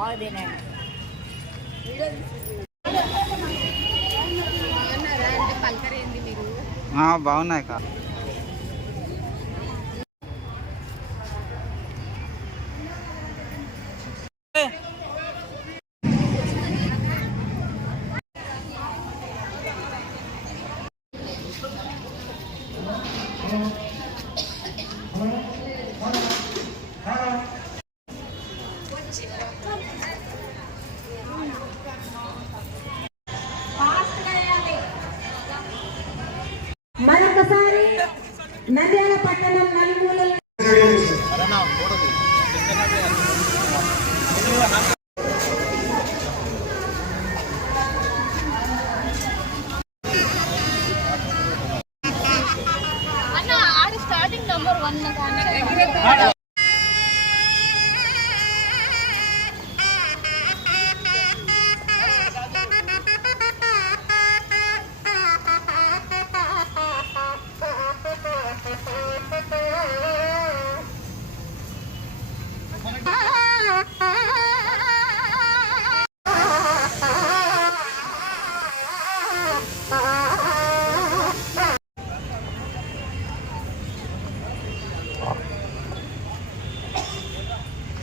బాగా తినండి అంటే పలకరేంది మీరు? ఆ, బాగున్నాయి కా あっ!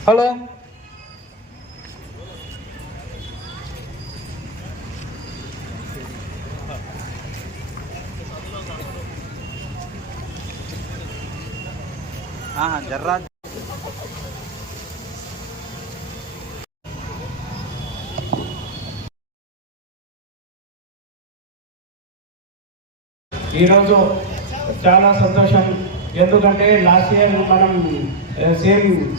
హలో. జర్రా. ఈరోజు చాలా సంతోషం. ఎందుకంటే లాస్ట్ ఇయర్ మనం సేమ్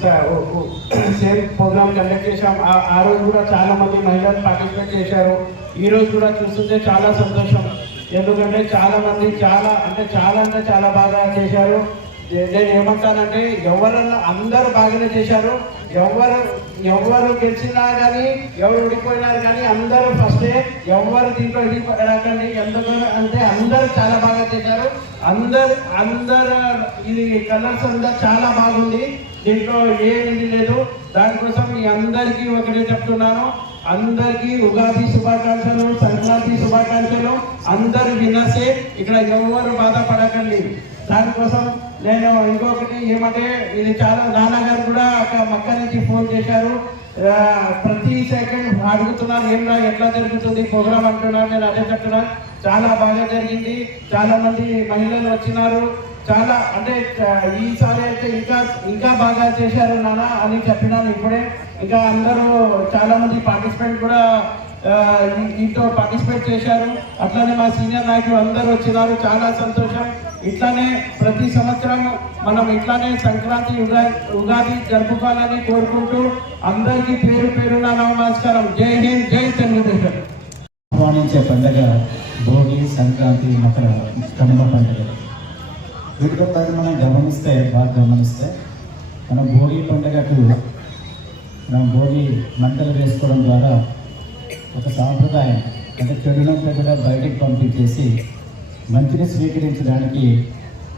సేమ్ ప్రోగ్రామ్ కండక్ట్ చేశాం. ఆ- ఆ రోజు కూడా చాలా మంది మహిళలు పార్టిసిపేట్ చేశారు. ఈ రోజు కూడా చూస్తుంటే చాలా సంతోషం. ఎందుకంటే చాలా మంది చాలా అంటే చాలా అంటే చాలా బాగా చేశారు. నేను ఏమంటానంటే ఎవరన్నా అందరూ బాగానే చేశారు. ఎవరు ఎవరు గెలిచినా కానీ ఎవరు ఓడిపోయినారు కానీ అందరూ ఫస్టే ఎవరు దీంట్లో వెళ్ళకండి ఎందుకు అంటే అందరూ చాలా బాగా చేశారు. అందరు అందరు ఇది కలర్స్ అంతా చాలా బాగుంది. దీంట్లో ఏమి లేదు. దానికోసం మీ అందరికీ ఒకటే చెప్తున్నాను. అందరికీ ఉగాది శుభాకాంక్షలు సంక్రాంతి శుభాకాంక్షలు. అందరు వినసే ఇక్కడ ఎవరు బాధపడకండి. దానికోసం నేను ఇంకొకటి ఏమంటే ఇది చాలా నాన్నగారు కూడా ఒక మక్క నుంచి ఫోన్ చేశారు. ప్రతి సెకండ్ అడుగుతున్నారు ఏంరా ఎట్లా జరుగుతుంది ప్రోగ్రామ్ అంటున్నారు నేను అదే చెప్తున్నాను చాలా బాగా జరిగింది. చాలా మంది మహిళలు వచ్చినారు. చాలా అంటే ఈసారి అయితే ఇంకా ఇంకా బాగా చేశారు నాన్న అని చెప్పినాను ఇప్పుడే. ఇంకా అందరూ చాలా మంది పార్టిసిపేట్ కూడా ఆ, దీంట్లో పార్టిసిపేట్ చేశారు. అట్లానే మా సీనియర్ నాయకులు అందరూ వచ్చినారు. చాలా సంతోషం. ఇట్లానే ప్రతి సంవత్సరం మనం ఇట్లానే సంక్రాంతి ఉగాది ఉగాది జరుపుకోవాలని కోరుకుంటూ అందరికీ పేరు పేరున నమస్కారం. జై హింద్ జై తెలుగుదేశం ఆహ్వానించే పండుగ భోగి సంక్రాంతి మకర కనుమ పండుగ. వీటితో పాటు మనం గమనిస్తే బాగా గమనిస్తే మనం భోగి పండుగకు మనం భోగి మంటలు వేసుకోవడం ద్వారా ఒక సాంప్రదాయం అంటే చెడునంతా కూడా బయటికి పంపించేసి మంచిని స్వీకరించడానికి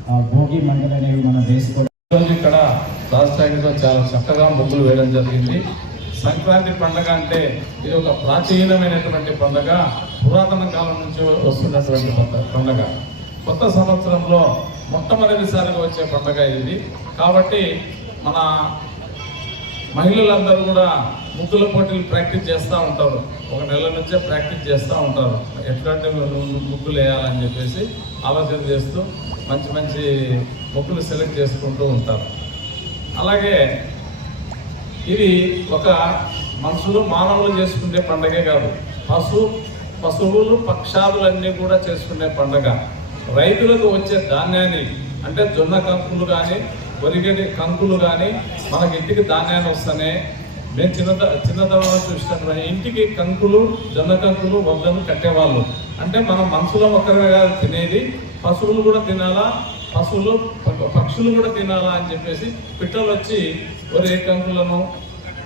ఆ భోగి మండలి అనేవి మనం వేసుకోవడం ఇక్కడ రాష్ట్రానికి చాలా చక్కగా ముగ్గులు వేయడం జరిగింది. సంక్రాంతి పండగ అంటే ఇది ఒక ప్రాచీనమైనటువంటి పండగ పురాతన కాలం నుంచి వస్తున్నటువంటి పండ- పండగ. కొత్త సంవత్సరంలో మొట్టమొదటిసారిగా వచ్చే పండగ ఇది. కాబట్టి మన మహిళలందరూ కూడా ముగ్గుల పోటీలు ప్రాక్టీస్ చేస్తూ ఉంటారు. ఒక నెల నుంచే ప్రాక్టీస్ చేస్తూ ఉంటారు. ఎట్లాంటి ముగ్గులు వేయాలని చెప్పేసి ఆలోచన చేస్తూ మంచి మంచి ముగ్గులు సెలెక్ట్ చేసుకుంటూ ఉంటారు. అలాగే ఇది ఒక మనుషులు మానవులు చేసుకునే పండగే కాదు. పశు పశువులు పక్షాదులన్నీ కూడా చేసుకునే పండగ. రైతులకు వచ్చే ధాన్యాన్ని అంటే జొన్న కంకులు కానీ వరిగడి కంకులు కానీ మనకి ఇంటికి ధాన్యాన్ని వస్తేనే మేము చిన్న చిన్నతనంలో చూసినటువంటి ఇంటికి కంకులు జొన్న కంకులు వద్దను కట్టేవాళ్ళు. అంటే మనం మనసులో ఒక్కరే కాదు తినేది. పశువులు కూడా తినాలా? పశువులు పక్షులు కూడా తినాలా అని చెప్పేసి పిట్టలు వచ్చి ఒరే కంకులను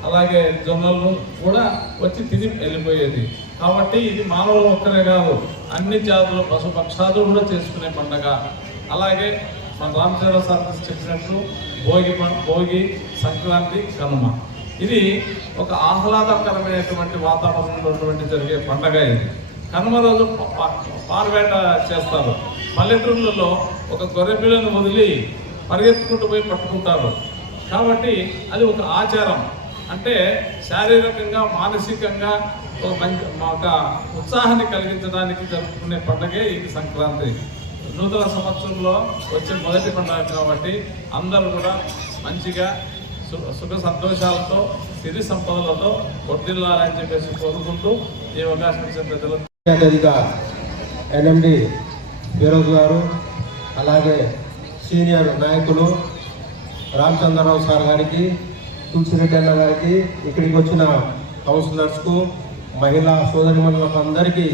అలాగే జొన్నలను కూడా వచ్చి తిని వెళ్ళిపోయేది. కాబట్టి ఇది మానవులు ఒక్కరే కాదు అన్ని జాతులు పశు పక్షాలు కూడా చేసుకునే పండగ. అలాగే మన రామచంద్ర సార్ చెప్పినట్లు భోగి భోగి సంక్రాంతి కనుమ. ఇది ఒక ఆహ్లాదకరమైనటువంటి వాతావరణంలో ఉన్నటువంటి జరిగే పండగ ఇది. కనుమ రోజు ప- చేస్తారు. పల్లెటూళ్ళలో ఒక గొర్రె పిల్లను వదిలి పరిగెత్తుకుంటూ పోయి పట్టుకుంటారు. కాబట్టి అది ఒక ఆచారం. అంటే శారీరకంగా మానసికంగా ఒక మంచి ఒక ఉత్సాహాన్ని కలిగించడానికి జరుపుకునే పండుగే ఇది సంక్రాంతి. నూతన సంవత్సరంలో వచ్చే మొదటి పండుగ కాబట్టి అందరూ కూడా మంచిగా సుఖ సంతోషాలతో సిరి సంపదలతో కొట్టిల్లాలని చెప్పేసి కోరుకుంటూ ఈ అవకాశం ఇచ్చిన ప్రజలకు ముఖ్య ఎన్ఎండి ఫిరోజ్ గారు అలాగే సీనియర్ నాయకులు రామచంద్రరావు సార్ గారికి తులసిరెడ్డి అన్న గారికి ఇక్కడికి వచ్చిన కౌన్సిలర్స్కు మహిళా సోదరిమణులకు అందరికీ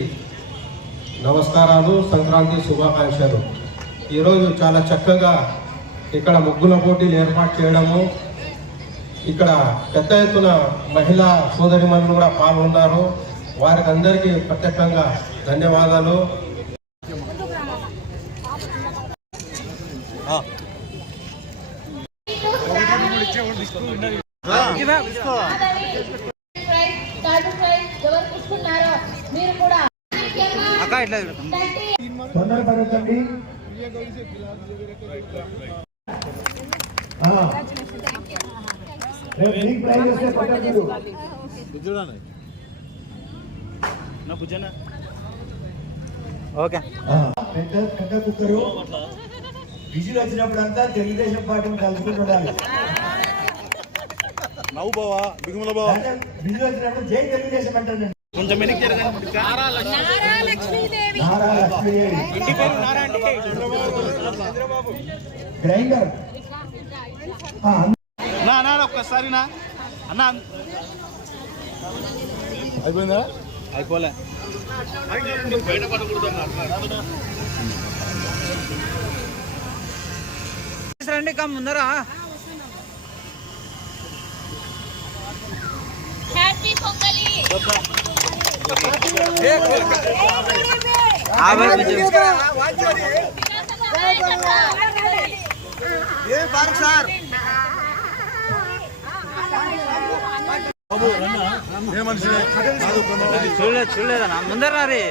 నమస్కారాలు సంక్రాంతి శుభాకాంక్షలు. ఈరోజు చాలా చక్కగా ఇక్కడ ముగ్గుల పోటీలు ఏర్పాటు చేయడము ఇక్కడ పెద్ద ఎత్తున మహిళా సోదరిమణులు కూడా పాల్గొన్నారు. వారికి అందరికీ ప్రత్యేకంగా ధన్యవాదాలు. తొందరపడకండి. ఓకే. పెద్ద పెద్ద కుక్కరు. విజులు వచ్చినప్పుడు అంతా తెలుగుదేశం పార్టీని కలుసుకుంటూ ఉండాలి. నవ్వు బావా బిగుముల బావా. విజులు వచ్చినప్పుడు జై తెలుగుదేశం అంటాను కొంచెం వెనక్కి జరగండి. నారా లక్ష్మీదేవి నారా లక్ష్మీదేవి. గ్రైండర్ ఆ, నా నా ఒక్కసారి నా అన్న అయిపోయిందా అయిపోలే రండి కమ్ ముందరా హ్యాపీ పొంగలి ఆమె కొంచెం ఏ మనిషి చూడలేదు చూడలేదన్నా. ముందర రే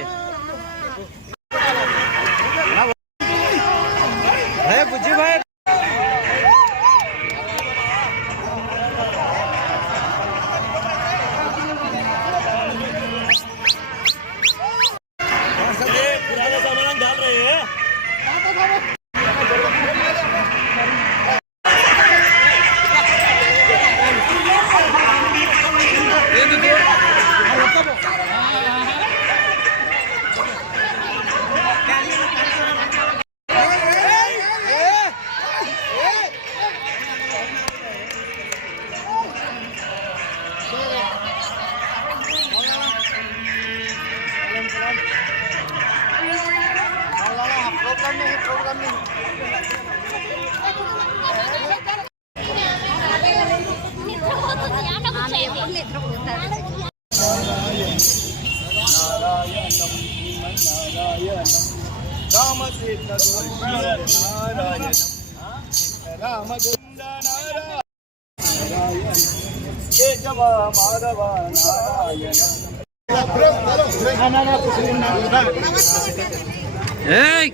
ఏయ్!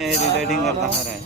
रिलेटिंग करता आ रहा है